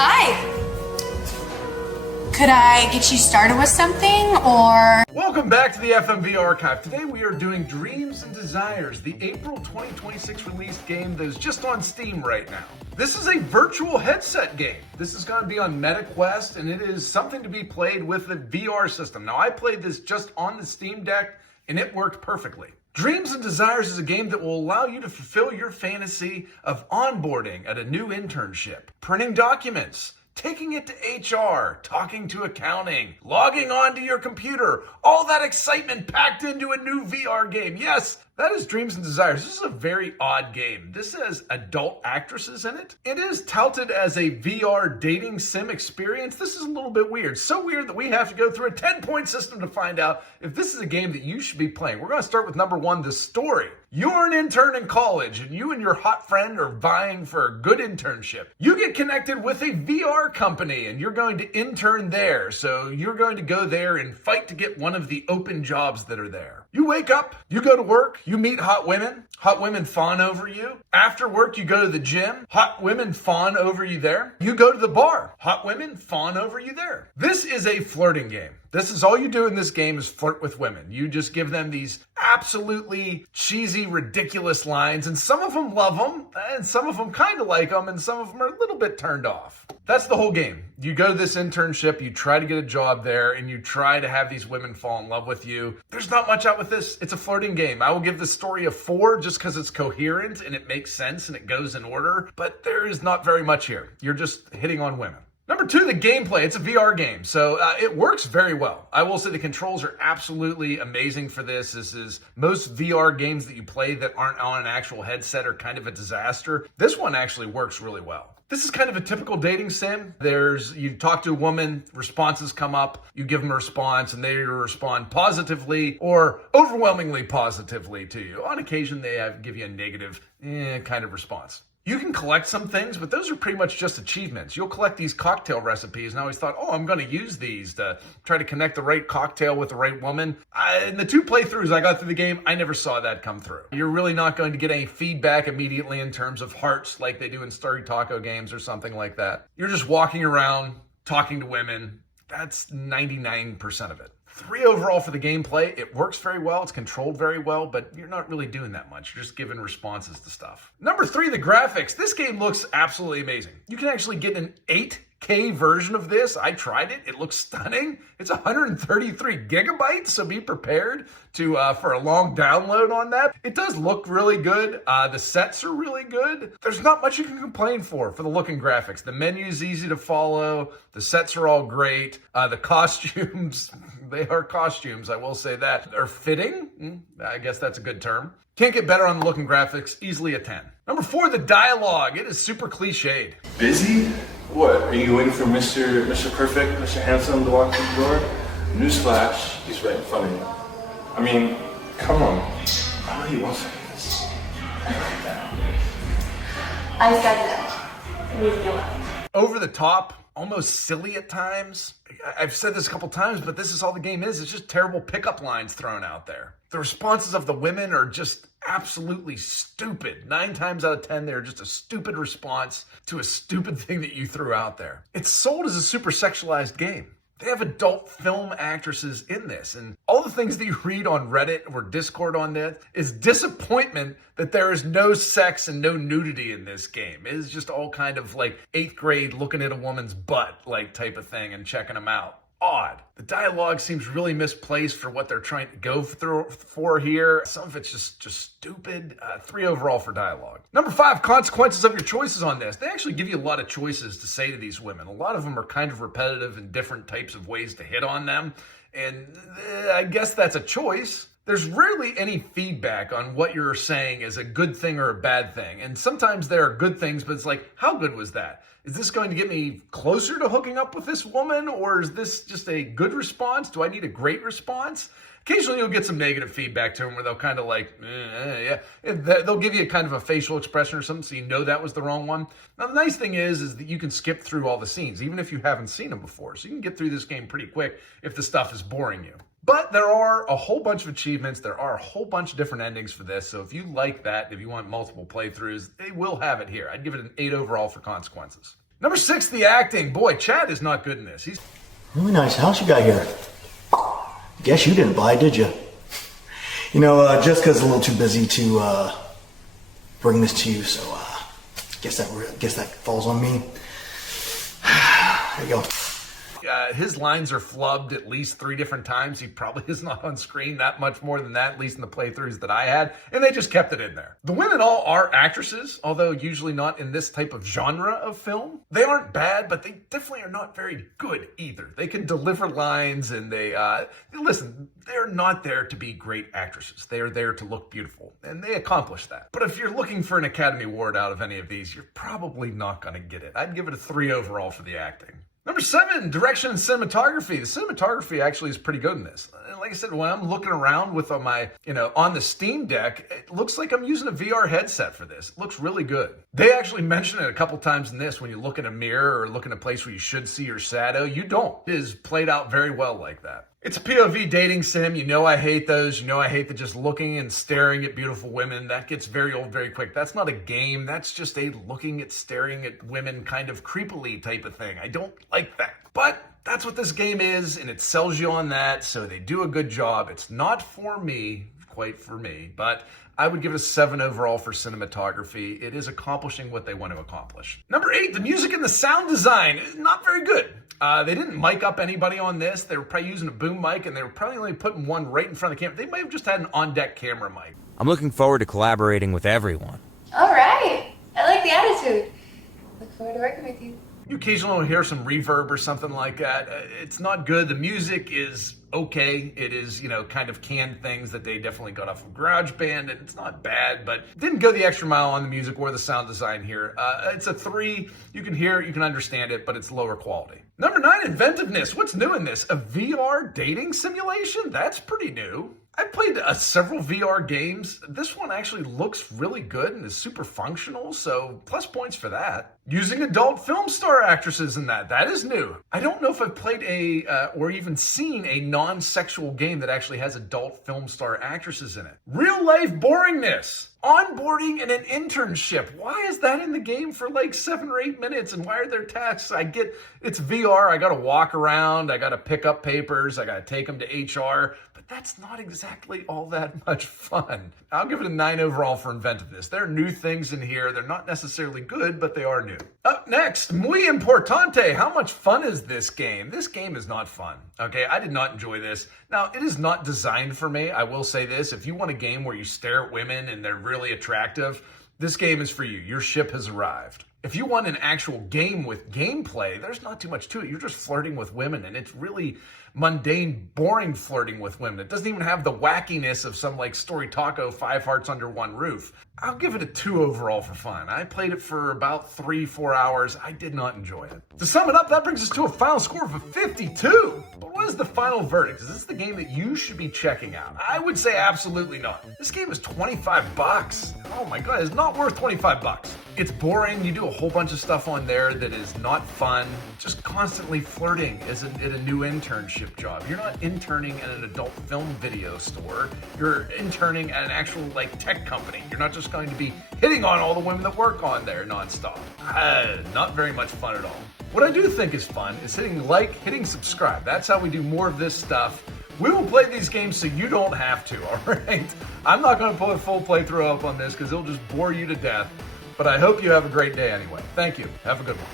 Hi. Could I get you started with something, or? Welcome back to the FMV Archive. Today we are doing Dreams and Desires, the April 2026 released game that is just on Steam right now. This is a virtual headset game. This is going to be on MetaQuest, and it is something to be played with the VR system. Now, I played this just on the Steam Deck, and it worked perfectly. Dreams and Desires is a game that will allow you to fulfill your fantasy of onboarding at a new internship, printing documents, taking it to HR, talking to accounting, logging on to your computer, all that excitement packed into a new VR game. Yes, that is Dreams and Desires. This is a very odd game. This has adult actresses in it. It is touted as a VR dating sim experience. This is a little bit weird. So weird that we have to go through a 10-point system to find out if this is a game that you should be playing. We're going to start with number one, the story. You're an intern in college, and you and your hot friend are vying for a good internship. You get connected with a VR company, and you're going to intern there. So you're going to go there and fight to get one of the open jobs that are there. You wake up, you go to work, you meet hot women. Hot women fawn over you. After work, you go to the gym. Hot women fawn over you there. You go to the bar. Hot women fawn over you there. This is a flirting game. This is all you do in this game is flirt with women. You just give them these absolutely cheesy, ridiculous lines, and some of them love them, and some of them kind of like them, and some of them are a little bit turned off. That's the whole game. You go to this internship, you try to get a job there, and you try to have these women fall in love with you. There's not much out with this. It's a flirting game. I will give this story a 4 just because it's coherent and it makes sense and it goes in order, but there is not very much here. You're just hitting on women. Number 2, the gameplay. It's a VR game, so it works very well. I will say the controls are absolutely amazing for this. This is most VR games that you play that aren't on an actual headset are kind of a disaster. This one actually works really well. This is kind of a typical dating sim. You talk to a woman, responses come up, you give them a response, and they respond positively or overwhelmingly positively to you. On occasion, they give you a negative kind of response. You can collect some things, but those are pretty much just achievements. You'll collect these cocktail recipes, and I always thought, I'm going to use these to try to connect the right cocktail with the right woman. In the 2 playthroughs I got through the game, I never saw that come through. You're really not going to get any feedback immediately in terms of hearts like they do in Starry Taco games or something like that. You're just walking around, talking to women. That's 99% of it. 3 overall for the gameplay. It works very well. It's controlled very well, but you're not really doing that much. You're just giving responses to stuff. Number 3, the graphics. This game looks absolutely amazing. You can actually get an 8K version of this. I tried it. It looks stunning. It's 133 gigabytes, so be prepared for a long download on that. It does look really good. The sets are really good. There's not much you can complain for the look and graphics. The menu's easy to follow. The sets are all great. The costumes, they are costumes, I will say that. They're fitting. I guess that's a good term. Can't get better on the look and graphics. Easily a 10. Number 4, the dialogue. It is super cliched. Busy? What? Are you waiting for Mr. Perfect, Mr. Handsome to walk through the door? Newsflash, he's right in front of you. I mean, come on. I know he wants to do this. I said that. Leave me alone. Over the top, almost silly at times. I've said this a couple times, but this is all the game is. It's just terrible pickup lines thrown out there. The responses of the women are just absolutely stupid. 9 times out of 10, they're just a stupid response to a stupid thing that you threw out there. It's sold as a super sexualized game. They have adult film actresses in this, and all the things that you read on Reddit or Discord on that is disappointment that there is no sex and no nudity in this game. It is just all kind of like 8th grade looking at a woman's butt like type of thing and checking them out. Odd. The dialogue seems really misplaced for what they're trying to go for here. Some of it's just stupid. 3 overall for dialogue. Number 5, consequences of your choices on this. They actually give you a lot of choices to say to these women. A lot of them are kind of repetitive and different types of ways to hit on them. And I guess that's a choice. There's rarely any feedback on what you're saying is a good thing or a bad thing. And sometimes there are good things, but it's like, how good was that? Is this going to get me closer to hooking up with this woman? Or is this just a good response? Do I need a great response? Occasionally you'll get some negative feedback to them where they'll kind of like, yeah. They'll give you a kind of a facial expression or something so you know that was the wrong one. Now the nice thing is that you can skip through all the scenes, even if you haven't seen them before. So you can get through this game pretty quick if the stuff is boring you. But there are a whole bunch of achievements. There are a whole bunch of different endings for this. So if you like that, if you want multiple playthroughs, they will have it here. I'd give it an 8 overall for consequences. Number 6, the acting. Boy, Chad is not good in this. He's Really nice house you got here. Guess you didn't buy, did you? You know, Jessica's a little too busy to bring this to you, so guess that falls on me. There you go. his lines are flubbed at least 3 different times. He probably is not on screen that much more than that, at least in the playthroughs that I had, and they just kept it in there. The women all are actresses, although usually not in this type of genre of film. They aren't bad, but they definitely are not very good either. They can deliver lines, and listen, they're not there to be great actresses. They are there to look beautiful, and they accomplish that. But if you're looking for an Academy Award out of any of these, you're probably not going to get it. I'd give it a 3 overall for the acting. Number 7, direction and cinematography. The cinematography actually is pretty good in this. And like I said, when I'm looking around with my, on the Steam Deck, it looks like I'm using a VR headset for this. It looks really good. They actually mention it a couple times in this when you look in a mirror or look in a place where you should see your shadow. You don't. It is played out very well like that. It's a POV dating sim. I hate those. I hate the just looking and staring at beautiful women. That gets very old very quick. That's not a game. That's just a looking at staring at women kind of creepily type of thing. I don't like that. But that's what this game is, and it sells you on that, so they do a good job. It's not for me, quite for me, but I would give it a 7 overall for cinematography. It is accomplishing what they want to accomplish. Number 8, the music and the sound design is not very good. They didn't mic up anybody on this. They were probably using a boom mic, and they were probably only putting one right in front of the camera. They might have just had an on-deck camera mic. I'm looking forward to collaborating with everyone. All right. I like the attitude. Look forward to working with you. You occasionally will hear some reverb or something like that. It's not good. The music is okay. It is, kind of canned things that they definitely got off of GarageBand, and it's not bad, but didn't go the extra mile on the music or the sound design here. It's a 3. You can hear it, you can understand it, but it's lower quality. Number 9, Inventiveness. What's new in this? A VR dating simulation? That's pretty new. I've played several VR games. This one actually looks really good and is super functional, so plus points for that. Using adult film star actresses in that. That is new. I don't know if I've played or even seen a non-sexual game that actually has adult film star actresses in it. Real life boringness. Onboarding and an internship. Why is that in the game for like 7 or 8 minutes? And why are there tasks? I get it's VR. I got to walk around. I got to pick up papers. I got to take them to HR. But that's not exactly all that much fun. I'll give it a 9 overall for Inventiveness. There are new things in here. They're not necessarily good, but they are new. Up next, Muy Importante. How much fun is this game? This game is not fun. Okay, I did not enjoy this. Now, it is not designed for me. I will say this. If you want a game where you stare at women and they're really attractive, this game is for you. Your ship has arrived. If you want an actual game with gameplay, there's not too much to it. You're just flirting with women, and it's really mundane, boring flirting with women. It doesn't even have the wackiness of some like Story Taco 5 Hearts Under One Roof. I'll give it a 2 overall for fun. I played it for about 3-4 hours. I did not enjoy it. To sum it up, that brings us to a final score of a 52. But what is the final verdict? Is this the game that you should be checking out? I would say absolutely not. This game is $25. Oh my God, it's not worth $25. It's boring. You do a whole bunch of stuff on there that is not fun. Just constantly flirting at a new internship job. You're not interning at an adult film video store. You're interning at an actual tech company. You're not just going to be hitting on all the women that work on there nonstop. Not very much fun at all. What I do think is fun is hitting subscribe. That's how we do more of this stuff. We will play these games so you don't have to, all right? I'm not going to put a full playthrough up on this because it'll just bore you to death. But I hope you have a great day anyway. Thank you. Have a good one.